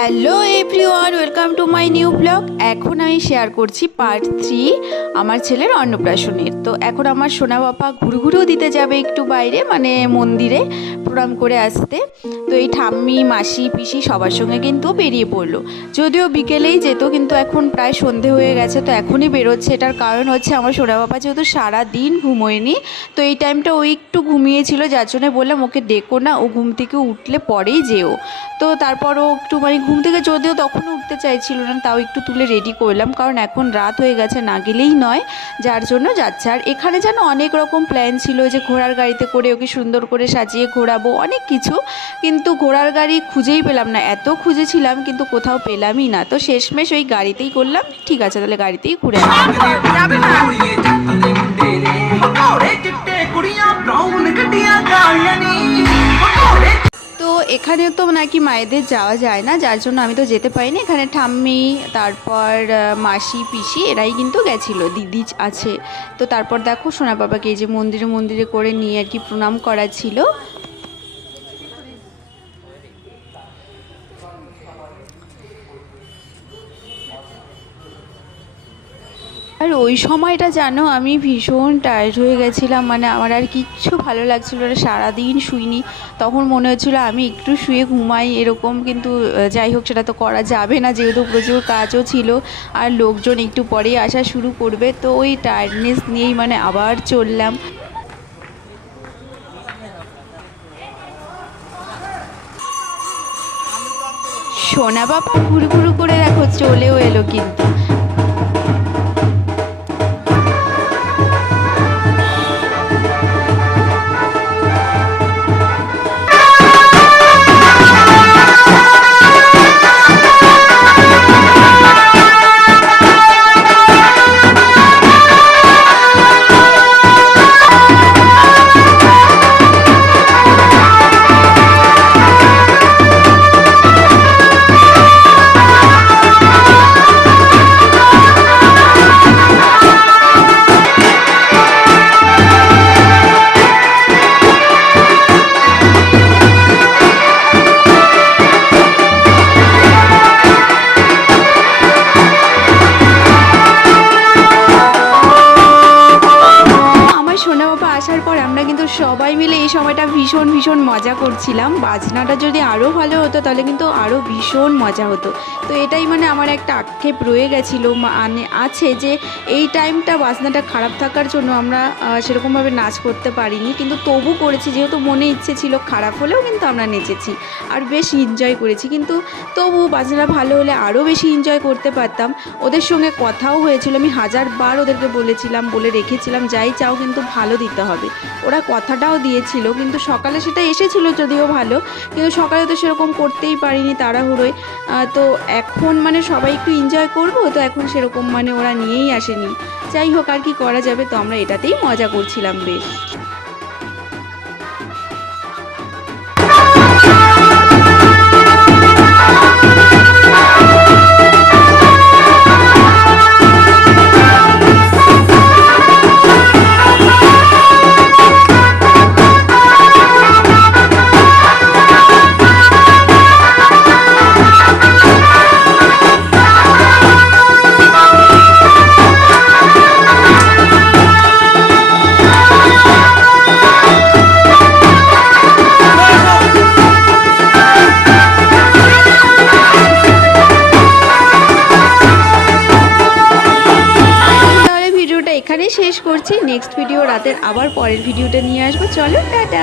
Hello everyone, welcome to my new blog. এখন আমি share করছি পার্ট 3 আমার ছেলের অন্নপ্রাশনের। তো এখন আমার সোনা বাবা ঘুরঘুরেও দিতে যাবে একটু বাইরে, মানে মন্দিরে প্রণাম করে আসতে। তো এই ঠাম্মি মাসি পিসি সবার সঙ্গে কিন্তু বেরিয়ে পড়লো। যদিও বিকেলেই যেত, কিন্তু এখন প্রায় সন্ধে হয়ে গেছে, তো এখনই বেরোচ্ছে। এটার কারণ হচ্ছে আমার সোনা বাবা যেহেতু সারাদিন ঘুমোয়নি, তো এই টাইমটা ও একটু ঘুমিয়েছিল, যার জন্য বললাম ওকে ডেকো না, ও ঘুম থেকে উঠলে পরেই যেও। তো তারপর ও একটু ঘুম থেকে যদিও তখনও উঠতে চাইছিল না, তাও একটু তুলে রেডি করলাম, কারণ এখন রাত হয়ে গেছে, না গেলেই নয়, যার জন্য যাচ্ছে। আর এখানে যেন অনেক রকম প্ল্যান ছিল, যে ঘোড়ার গাড়িতে করে ওকে সুন্দর করে সাজিয়ে ঘোরাবো, অনেক কিছু, কিন্তু ঘোড়ার গাড়ি খুঁজেই পেলাম না। এত খুঁজেছিলাম কিন্তু কোথাও পেলামই না। তো শেষমেশ ওই গাড়িতেই করলাম। ঠিক আছে, তাহলে গাড়িতেই ঘুরে তো এখানে তো নাকি মায়েদের যাওয়া যায় না, যার জন্য আমি তো যেতে পারিনি। এখানে ঠাম্মি, তারপর মাসি পিসি এরাই কিন্তু গেছিলো, দিদি আছে। তো তারপর দেখো সোনা বাবাকে এই যে মন্দিরে মন্দিরে করে নিয়ে আর কি প্রণাম করা ছিল। আর ওই সময়টা জানো আমি ভীষণ টায়ার্ড হয়ে গেছিলাম, মানে আমার আর কিচ্ছু ভালো লাগছিল না, সারাদিন শুইনি। তখন মনে হচ্ছিলো আমি একটু শুয়ে ঘুমাই এরকম, কিন্তু যাই হোক সেটা তো করা যাবে না, যেহেতু প্রচুর কাজও ছিল আর লোকজন একটু পরেই আসা শুরু করবে। তো ওই টায়ার্ডনেস নিয়েই আবার চললাম। সোনা বাবা ঘুরু ঘুরু করে দেখো চলেও এলো কিন্তু। আসার পর আমরা কিন্তু সবাই মিলে এই সময়টা ভীষণ ভীষণ মজা করছিলাম। বাজনাটা যদি আরও ভালো হতো তাহলে কিন্তু আরও ভীষণ মজা হতো। তো এটাই আমার একটা আক্ষেপ রয়ে গেছিলো, আছে যে এই টাইমটা বাজনাটা খারাপ থাকার জন্য আমরা সেরকমভাবে নাচ করতে পারিনি, কিন্তু তবু করেছি, যেহেতু মনে ইচ্ছে ছিল। খারাপ হলেও কিন্তু আমরা নেচেছি আর বেশ এনজয় করেছি, কিন্তু তবু বাজনাটা ভালো হলে আরও বেশি এনজয় করতে পারতাম। ওদের সঙ্গে কথাও হয়েছিল, আমি 1000বার ওদেরকে বলেছিলাম, বলে রেখেছিলাম যাই চাও কিন্তু ভালো দিতে হবে। ওরা কথাটাও দিয়েছিল, কিন্তু সকালে সেটা এসেছিল যদিও ভালো, কিন্তু সকালে তো সেরকম করতেই পারিনি তাড়াহুড়োয়। তো এখন সবাই একটু এনজয় করবো, তো এখন সেরকম ওরা নিয়েই আসেনি। যাই হোক, আর কি করা যাবে, তো আমরা এটাতেই মজা করছিলাম বেশ। এখানেই শেষ করছি। নেক্সট ভিডিও রাতের আবার পরের ভিডিওটা নিয়ে আসবো। চলো, টাটা।